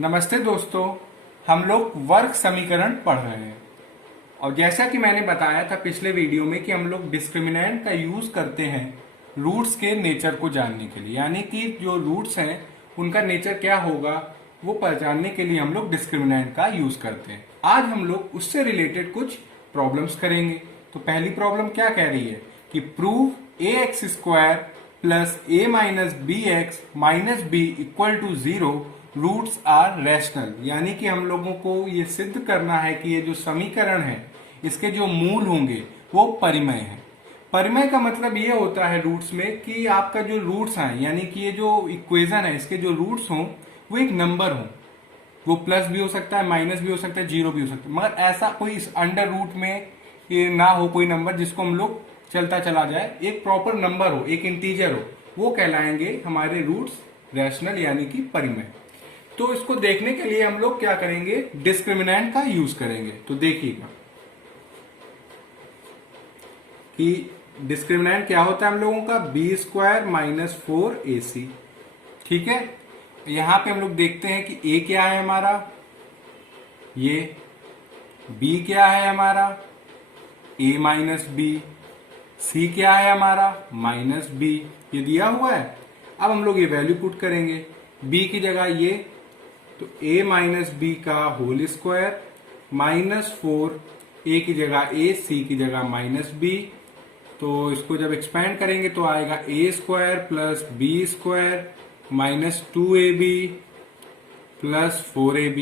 नमस्ते दोस्तों। हम लोग वर्ग समीकरण पढ़ रहे हैं और जैसा कि मैंने बताया था पिछले वीडियो में कि हम लोग डिस्क्रिमिनेंट का यूज करते हैं रूट्स के नेचर को जानने के लिए, यानी कि जो रूट्स हैं उनका नेचर क्या होगा वो पहचानने के लिए हम लोग डिस्क्रिमिनेंट का यूज करते हैं। आज हम लोग उससे रिलेटेड कुछ प्रॉब्लम्स करेंगे। तो पहली प्रॉब्लम क्या कह रही है कि prove a x square plus a minus b x minus b equal to zero roots are rational, यानी कि हम लोगों को ये सिद्ध करना है कि ये जो समीकरण है इसके जो मूल होंगे वो परिमेय है। परिमेय का मतलब ये होता है रूट्स में कि आपका जो रूट्स हैं, यानी कि ये जो इक्वेशन है इसके जो रूट्स हों वो एक नंबर हो। वो प्लस भी हो सकता है, माइनस भी हो सकता है, जीरो भी हो सकता है, मगर ऐसा कोई इस अंडर रूट में ये ना हो कोई नंबर जिसको हम लोग चलता चला जाए। एक प्रॉपर नंबर हो, एक इंटीजर हो, वो कहलाएंगे हमारे रूट्स रैशनल यानी कि परिमेय। तो इसको देखने के लिए हम लोग क्या करेंगे, डिस्क्रिमिनेंट का यूज करेंगे। तो देखिएगा कि डिस्क्रिमिनेंट क्या होता है हम लोगों का, बी स्क्वायर माइनस 4ac। ठीक है, यहां पे हम लोग देखते हैं कि ए क्या है हमारा, ये बी क्या है हमारा ए माइनस बी, सी क्या है हमारा माइनस बी, ये दिया हुआ है। अब हम लोग ये वैल्यू पुट करेंगे, बी की जगह ये, तो a माइनस बी का होल स्क्वायर माइनस 4, ए की जगह a, सी की जगह माइनस बी। तो इसको जब एक्सपेंड करेंगे तो आएगा A square plus B square minus 2ab plus 4ab।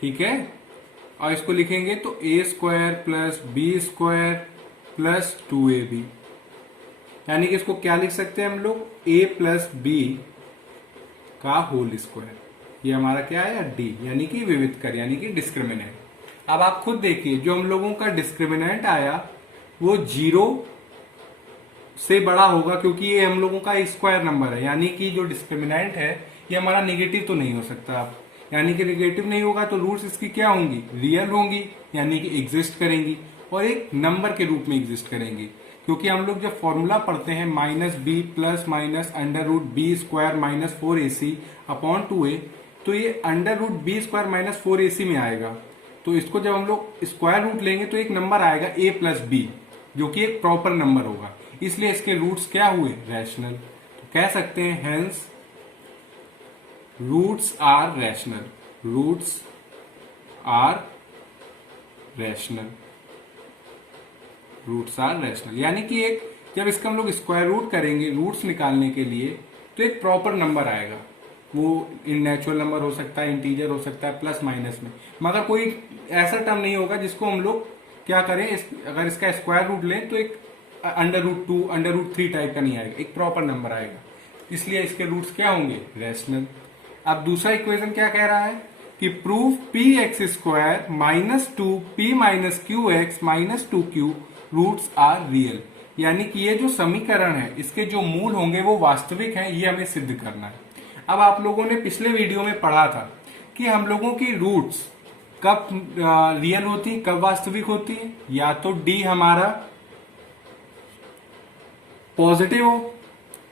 ठीक है, और इसको लिखेंगे तो A square plus B square plus 2ab, यानी कि इसको क्या लिख सकते हैं हम लोग, a प्लस बी का होल स्क्वायर। ये हमारा क्या है, डी, यानी कि विविधकर यानी कि डिस्क्रिमिनेंट। अब आप खुद देखिए जो हम लोगों का डिस्क्रिमिनेंट आया वो जीरो से बड़ा होगा, क्योंकि ये हम लोगों का स्क्वायर नंबर है, यानी कि जो डिस्क्रिमिनेंट है ये हमारा निगेटिव तो नहीं हो सकता। आप यानी कि निगेटिव नहीं होगा तो रूट्स इसकी क्या होंगी, रियल होंगी, यानी कि एग्जिस्ट करेंगी और एक नंबर के रूप में एग्जिस्ट करेंगी। क्योंकि हम लोग जब फॉर्मूला पढ़ते हैं minus b plus minus under root b square minus 4ac upon 2a, तो ये under root b square minus 4ac में आएगा। तो इसको जब हम लोग स्क्वायर रूट लेंगे तो एक नंबर आएगा a प्लस बी, जो कि एक प्रॉपर नंबर होगा, इसलिए इसके रूट्स क्या हुए, रैशनल। तो कह सकते हैं hence roots are rational, roots are rational, roots are rational, यानी कि एक जब इसका हम लोग स्क्वायर रूट करेंगे रूट्स निकालने के लिए तो एक प्रॉपर नंबर आएगा। वो नेचुरल नंबर हो सकता है, इंटीजर हो सकता है, प्लस माइनस में, मगर कोई ऐसा टर्म नहीं होगा जिसको हम लोग क्या करें, अगर इसका स्क्वायर रूट लें तो एक under root 2 under root 3 type का नहीं आएगा, एक प्रॉपर नंबर आएगा, इसलिए इसके रूट्स क्या होंगे, रैशनल। अब दूसरा इक्वेशन क्या कह रहा है कि prove p x square minus 2 p minus q x minus 2q roots are real, यानी कि ये जो समीकरण है इसके जो मूल होंगे वो वास्तविक हैं, ये हमें सिद्ध करना है। अब आप लोगों ने पिछले वीडियो में पढ़ा था कि हम लोगों की रूट्स कब रियल होती है, कब वास्तविक होती है, या तो डी हमारा पॉजिटिव हो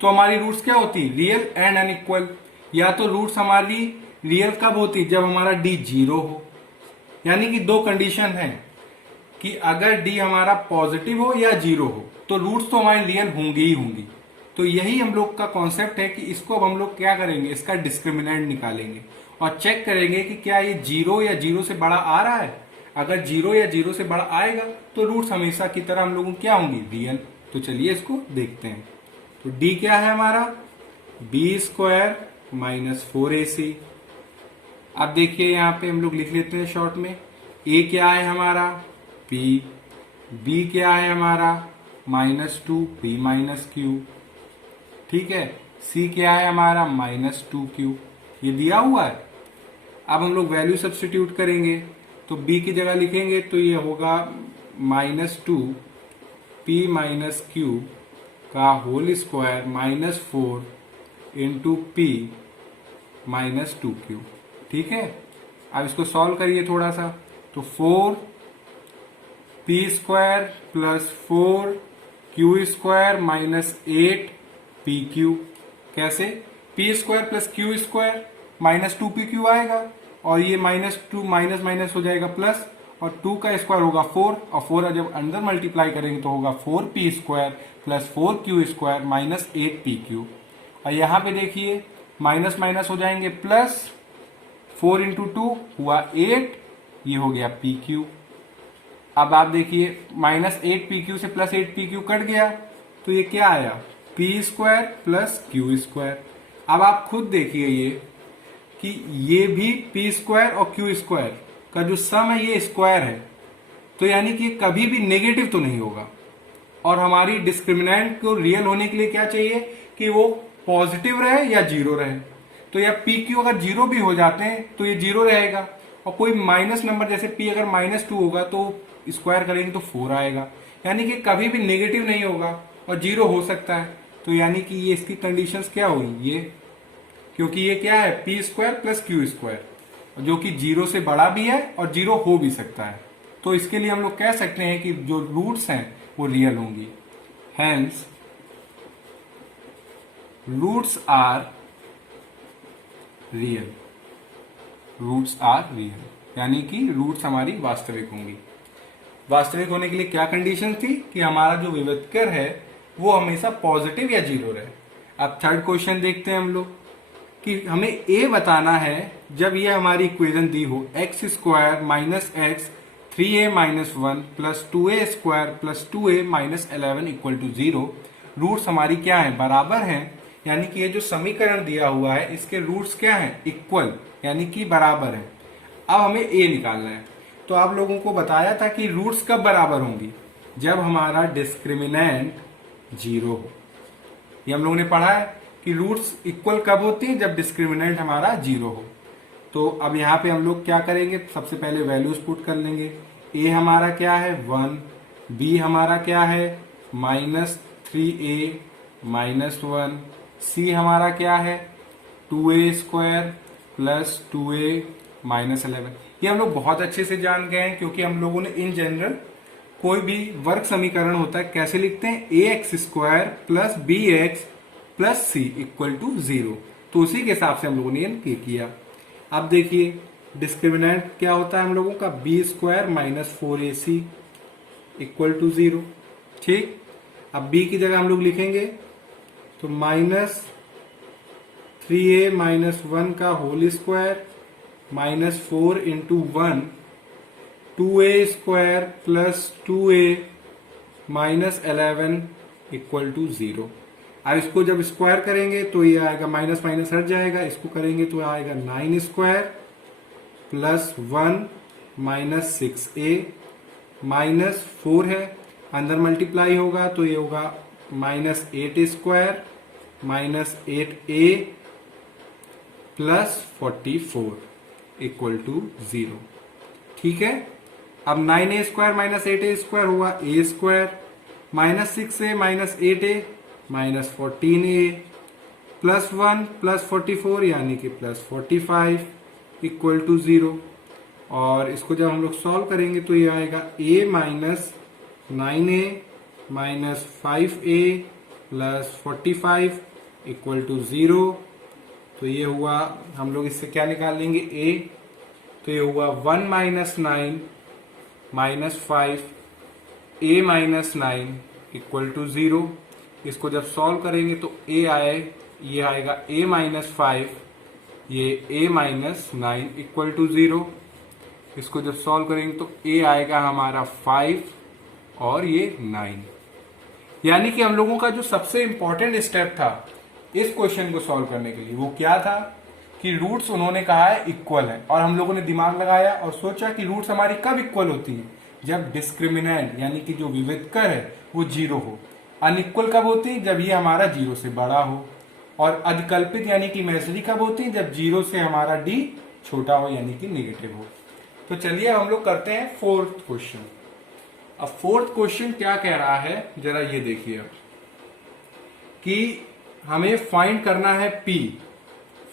तो हमारी रूट्स क्या होती है, रियल एंड अनइक्वल, या तो रूट्स हमारी रियल कब होती है, जब हमारा डी जीरो हो। यानी कि दो कंडीशन है कि अगर डी हमारा पॉजिटिव हो या जीरो हो तो रूट्स तो हमारी रियल होंगी ही होंगी। तो यही हम लोग का कॉन्सेप्ट है कि इसको अब हम लोग क्या करेंगे, इसका डिस्क्रिमिनेंट निकालेंगे और चेक करेंगे कि क्या ये जीरो या जीरो से बड़ा आ रहा है। अगर जीरो या जीरो से बड़ा आएगा तो रूट्स हमेशा की तरह हम लोगों क्या होंगी, रियल। तो चलिए इसको देखते हैं। तो डी क्या है हमारा, बी स्क्वायर माइनस 4ac। अब देखिए यहाँ पे हम लोग लिख लेते हैं शॉर्ट में, ए क्या है हमारा p, बी क्या है हमारा माइनस 2 p माइनस क्यू, ठीक है, सी क्या है हमारा माइनस 2q, ये दिया हुआ है। अब हम लोग वैल्यू सब्स्टिट्यूट करेंगे तो b की जगह लिखेंगे तो ये होगा माइनस 2 p माइनस क्यू का whole square minus 4 into p minus 2q। ठीक है, अब इसको सॉल्व करिए थोड़ा सा, तो 4 p square plus 4 q square minus 8 pq। कैसे, p square plus Q square minus 2pq आएगा, और ये माइनस टू माइनस माइनस हो जाएगा प्लस, और 2 का स्क्वायर होगा 4, और 4 जब अंदर मल्टीप्लाई करेंगे तो होगा 4p square plus 4q square minus 8pq। और यहाँ पे देखिए माइनस माइनस हो जाएंगे प्लस, 4 इंटू 2 हुआ 8, ये हो गया pq। अब आप देखिए माइनस 8pq से प्लस 8pq कट गया, तो ये क्या आया, p square plus q square. अब आप खुद देखिए ये कि ये भी p स्क्वायर और q स्क्वायर का जो सम है ये स्क्वायर है, तो यानी कि कभी भी नेगेटिव तो नहीं होगा। और हमारी डिस्क्रिमिनेंट को रियल होने के लिए क्या चाहिए कि वो पॉजिटिव रहे या जीरो रहे। तो या पी क्यू अगर जीरो भी हो जाते हैं तो ये जीरो रहेगा, और कोई माइनस नंबर जैसे पी अगर -2 होगा तो स्क्वायर करेंगे तो 4 आएगा, यानी कि कभी भी नेगेटिव नहीं होगा और जीरो हो सकता है। तो यानी कि ये इसकी कंडीशंस क्या हुई, ये क्योंकि ये क्या है P square plus Q square, जो कि जीरो से बड़ा भी है और जीरो हो भी सकता है। तो इसके लिए हम लोग कह सकते हैं कि जो रूट्स हैं वो रियल होंगी। Hence roots are real, roots are real, यानी कि रूट्स हमारी वास्तविक होंगी। वास्तविक होने के लिए क्या कंडीशन थी कि हमारा जो विविधकर है वो हमेशा पॉजिटिव या जीरो रहे। अब थर्ड क्वेश्चन देखते हैं हम लोग कि हमें ए बताना है जब ये हमारी इक्वेशन दी हो x square minus x 3a minus 1 plus 2a square plus 2a minus 11 equal to 0। Roots हमारी क्या है, बराबर हैं, यानी कि ये जो समीकरण दिया हुआ है इसके रूट्स क्या हैं, इक्वल, यानी कि बराबर है। अब हमें ए निकालना है। तो आप लोगों को बताया था कि रूट्स कब बराबर होंगी, जब हमारा डिस्क्रिमिनेंट जीरो हो। ये हम लोगों ने पढ़ा है कि रूट्स इक्वल कब होती है, जब डिस्क्रिमिनेंट हमारा जीरो हो। तो अब यहाँ पे हम लोग क्या करेंगे, सबसे पहले वैल्यूज पुट कर लेंगे। ए हमारा क्या है 1, बी हमारा क्या है -3a माइनस 1, सी हमारा क्या है 2a square plus 2a minus 11। ये हम लोग बहुत अच्छे से जान गए हैं, क्योंकि हम लोगों ने इन जनरल कोई भी वर्ग समीकरण होता है कैसे लिखते हैं, A x square plus B X plus C equal to 0। तो उसी के हिसाब से हम लोगों ने ये किया। अब देखिए डिस्क्रिमिनेंट क्या होता है हम लोगों का, b square minus 4ac equal to 0। ठीक, अब b की जगह हम लोग लिखेंगे तो -3a माइनस 1 का whole square minus 4 into 1 2a square plus 2a minus 11 equal to 0। अब इसको जब स्क्वायर करेंगे तो ये आएगा माइनस माइनस हट जाएगा, इसको करेंगे तो आएगा 9 square plus 1 minus 6a minus 4 है, अंदर मल्टीप्लाई होगा तो ये होगा -8 square minus 8a plus 44 equal to 0। ठीक है, अब 9a square minus 8a square हुआ a square minus 6a minus 8a minus 14a plus 1 plus 44 यानी कि प्लस 45 इक्वल टू 0। और इसको जब हम लोग सॉल्व करेंगे तो ये आएगा a minus 9a minus 5a plus 45 equal to 0। तो ये हुआ, हम लोग इससे क्या निकाल लेंगे a, तो ये हुआ 1 minus 9 minus 5 a minus 9 equal to 0। इसको जब सॉल्व करेंगे तो a आए, ये आएगा a माइनस 5, ये a माइनस 9 इक्वल टू 0। इसको जब सॉल्व करेंगे तो a आएगा हमारा 5 और ये 9। यानी कि हम लोगों का जो सबसे इंपॉर्टेंट स्टेप था इस क्वेश्चन को सॉल्व करने के लिए वो क्या था कि रूट्स उन्होंने कहा है इक्वल है, और हम लोगों ने दिमाग लगाया और सोचा कि रूट्स हमारी कब इक्वल होती है, जब डिस्क्रिमिनेंट यानी कि जो विविधकर है वो जीरो हो। अनइक्वल कब होती है, जब ये हमारा जीरो से बड़ा हो। और अधिकल्पित यानी कि इमेजिनरी कब होती है, जब जीरो से हमारा डी छोटा हो यानी कि नेगेटिव हो। तो चलिए हम लोग करते हैं फोर्थ क्वेश्चन। अब फोर्थ क्वेश्चन क्या कह रहा है जरा ये देखिए अब, कि हमें फाइंड करना है P,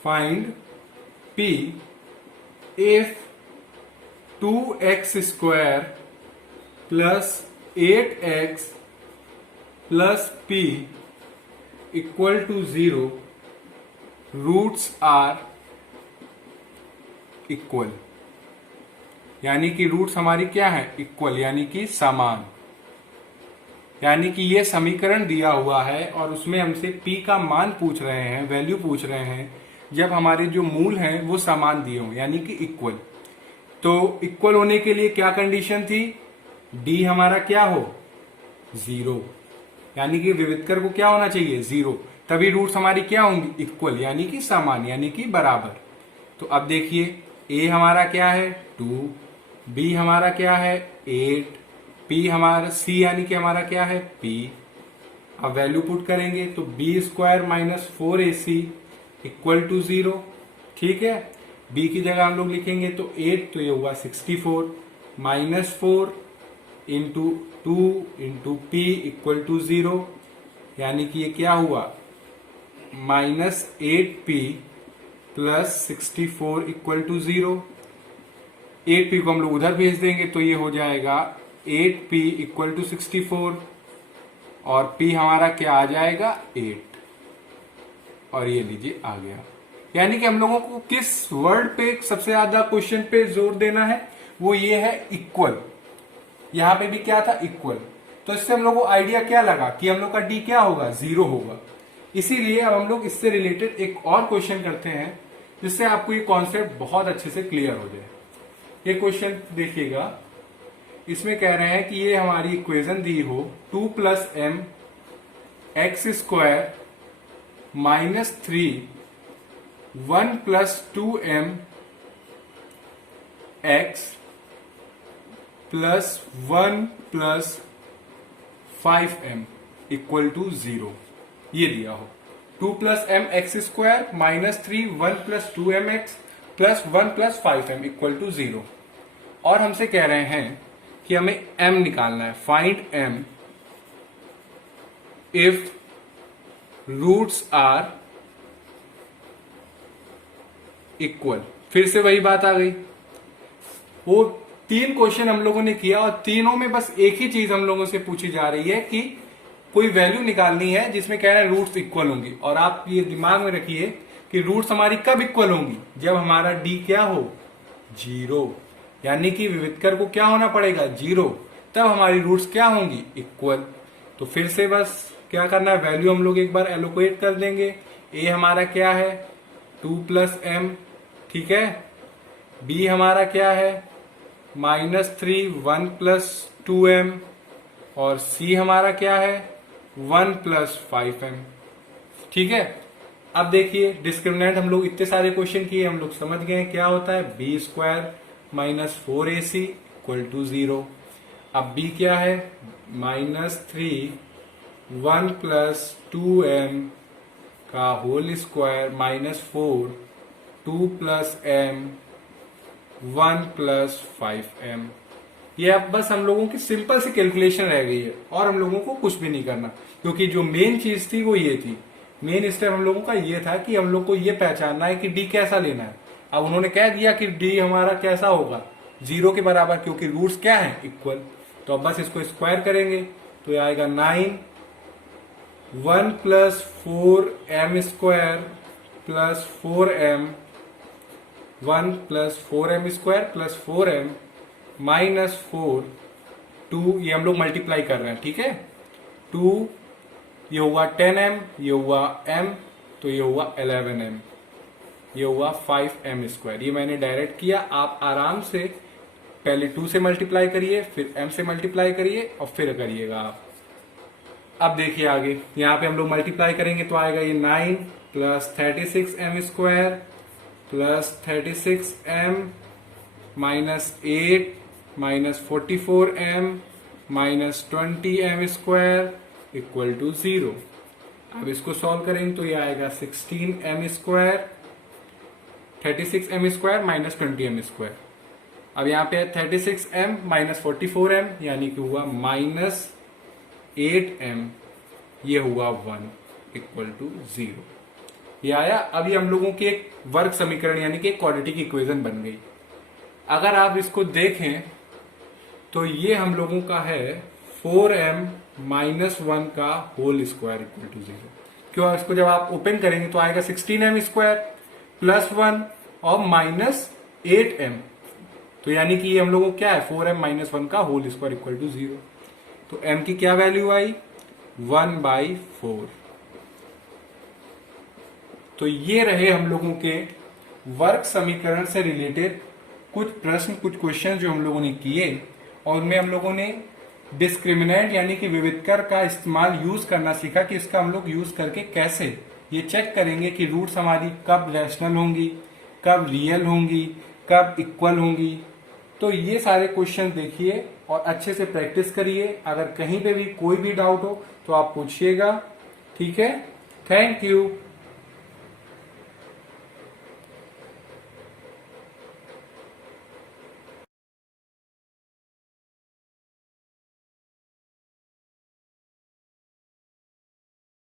find P if 2x square plus 8x plus P equal to 0 roots are equal, यानी कि रूट्स हमारी क्या है, इक्वल यानी कि समान। यानी कि ये समीकरण दिया हुआ है और उसमें हमसे p का मान पूछ रहे हैं, वैल्यू पूछ रहे हैं, जब हमारे जो मूल हैं वो समान दिए हों यानी कि इक्वल। तो इक्वल होने के लिए क्या कंडीशन थी, d हमारा क्या हो, 0, यानी कि विविधकर को क्या होना चाहिए, 0, तभी रूट्स हमारी क्या होंगी, इक्वल यानी कि समान यानी कि बराबर। तो अब देखिए a हमारा क्या है 2, b हमारा क्या है 8, p हमारा c यानी कि हमारा क्या है p। अब वैल्यू पुट करेंगे तो b² minus 4ac equal to 0। ठीक है, b की जगह हम लोग लिखेंगे तो 8, तो ये हुआ 64 minus 4 into 2 into p equal to 0, यानी कि ये क्या हुआ minus 8p plus 64 equal to 0। 8p को हम लोग उधर भेज देंगे तो ये हो जाएगा 8p इक्वल टू 64 और p हमारा क्या आ जाएगा 8, और ये लीजिए आ गया। यानी कि हम लोगों को किस वर्ड पे सबसे ज्यादा क्वेश्चन पे जोर देना है, वो ये है इक्वल। यहां पे भी क्या था, इक्वल। तो इससे हम लोग को आइडिया क्या लगा कि हम लोग का d क्या होगा, 0 होगा। इसीलिए अब हम लोग इससे रिलेटेड एक और क्वेश्चन करते हैं जिससे आपको ये कॉन्सेप्ट बहुत अच्छे से क्लियर हो जाए। ये क्वेश्चन देखिएगा, इसमें कह रहे हैं कि ये हमारी इक्वेशन दी हो 2 plus m x square minus 3 1 plus 2m x plus 1 plus 5m equal to 0, ये दिया हो। 2 plus m x square minus 3 1 plus 2m x plus 1 plus 5m equal to 0, और हमसे कह रहे हैं कि हमें m निकालना है। Find m if roots are equal. फिर से वही बात आ गई, वो 3 क्वेश्चन हम लोगों ने किया और तीनों में बस एक ही चीज हम लोगों से पूछी जा रही है कि कोई वैल्यू निकालनी है जिसमें कह रहे हैं रूट्स इक्वल होंगी। और आप ये दिमाग में रखिए कि रूट्स हमारी कब इक्वल होंगी, जब हमारा d क्या हो, 0, यानी कि विविधकर को क्या होना पड़ेगा, 0, तब हमारी रूट्स क्या होंगी, इक्वल। तो फिर से बस क्या करना है, वैल्यू हम लोग एक बार एलोकेट कर देंगे। a हमारा क्या है 2 प्लस m, ठीक है, b हमारा क्या है माइनस 3 1 प्लस 2m, और c हमारा क्या है 1 प्लस 5m। ठीक है, अब देखिए डिस्क्रिमिनेंट हम लोग इतने सारे क्वेश्चन किए, हम लोग समझ गए क्या होता है, b² minus 4ac equal to 0। अब b क्या है माइनस 3 1 प्लस 2m का whole square minus 4 2 plus m 1 plus 5m। ये अब बस हम लोगों की सिंपल सी कैलकुलेशन रह गई है और हम लोगों को कुछ भी नहीं करना, क्योंकि जो मेन चीज थी वो ये थी। मेन स्टेप हम लोगों का ये था कि हम लोग को ये पहचानना है कि d कैसा लेना है। अब उन्होंने कह दिया कि d हमारा कैसा होगा, 0 के बराबर, क्योंकि रूट्स क्या है, इक्वल। तो अब बस इसको स्क्वायर करेंगे तो ये आएगा 9 1 plus 4m square plus 4m 1 plus 4m square plus 4m minus 4 2, ये हम लोग मल्टीप्लाई कर रहे हैं, ठीक है, 2, ये हुआ 10m, ये हुआ m, तो ये हुआ 11m, ये हुआ 5m स्क्वायर। ये मैंने डायरेक्ट किया, आप आराम से पहले 2 से मल्टीप्लाई करिए, फिर m से मल्टीप्लाई करिए और फिर करिएगा आप। अब देखिए आगे, यहाँ पे हम लोग मल्टीप्लाई करेंगे तो आएगा ये 9 plus 36m square plus 36m minus 8 minus 44m minus 20m square equal to 0। अब इसको सॉल्व करेंगे तो ये आएगा 16m square 36m square minus 20m square. अब यहाँ पे 36m माइनस 44m यानी कि हुआ माइनस 8m, ये हुआ 1 इक्वल टू 0, ये आया। अभी हम लोगों की एक वर्ग समीकरण यानी कि एक क्वाड्रेटिक इक्वेशन बन गई। अगर आप इसको देखें तो ये हम लोगों का है 4m माइनस 1 का होल स्क्वायर इक्वल टू 0। क्यों, इसको जब आप ओपन करेंगे तो आएगा 16m स्क्वायर प्लस 1 और माइनस 8m। तो यानी कि ये हम लोगों को क्या है 4m-1 का होल स्क्वायर इक्वल टू 0। तो m की क्या वैल्यू आई 1/4। तो ये रहे हम लोगों के वर्ग समीकरण से रिलेटेड कुछ प्रश्न, कुछ क्वेश्चन जो हम लोगों ने किए, और उनमें हम लोगों ने डिस्क्रिमिनेंट यानी कि विविधकर का इस्तेमाल यूज करना सीखा कि इसका हम लोग यूज करके कैसे ये चेक करेंगे कि रूट्स हमारी कब रैशनल होंगी, कब रियल होंगी, कब इक्वल होंगी। तो ये सारे क्वेश्चन देखिए और अच्छे से प्रैक्टिस करिए। अगर कहीं पे भी कोई भी डाउट हो तो आप पूछिएगा। ठीक है, थैंक यू।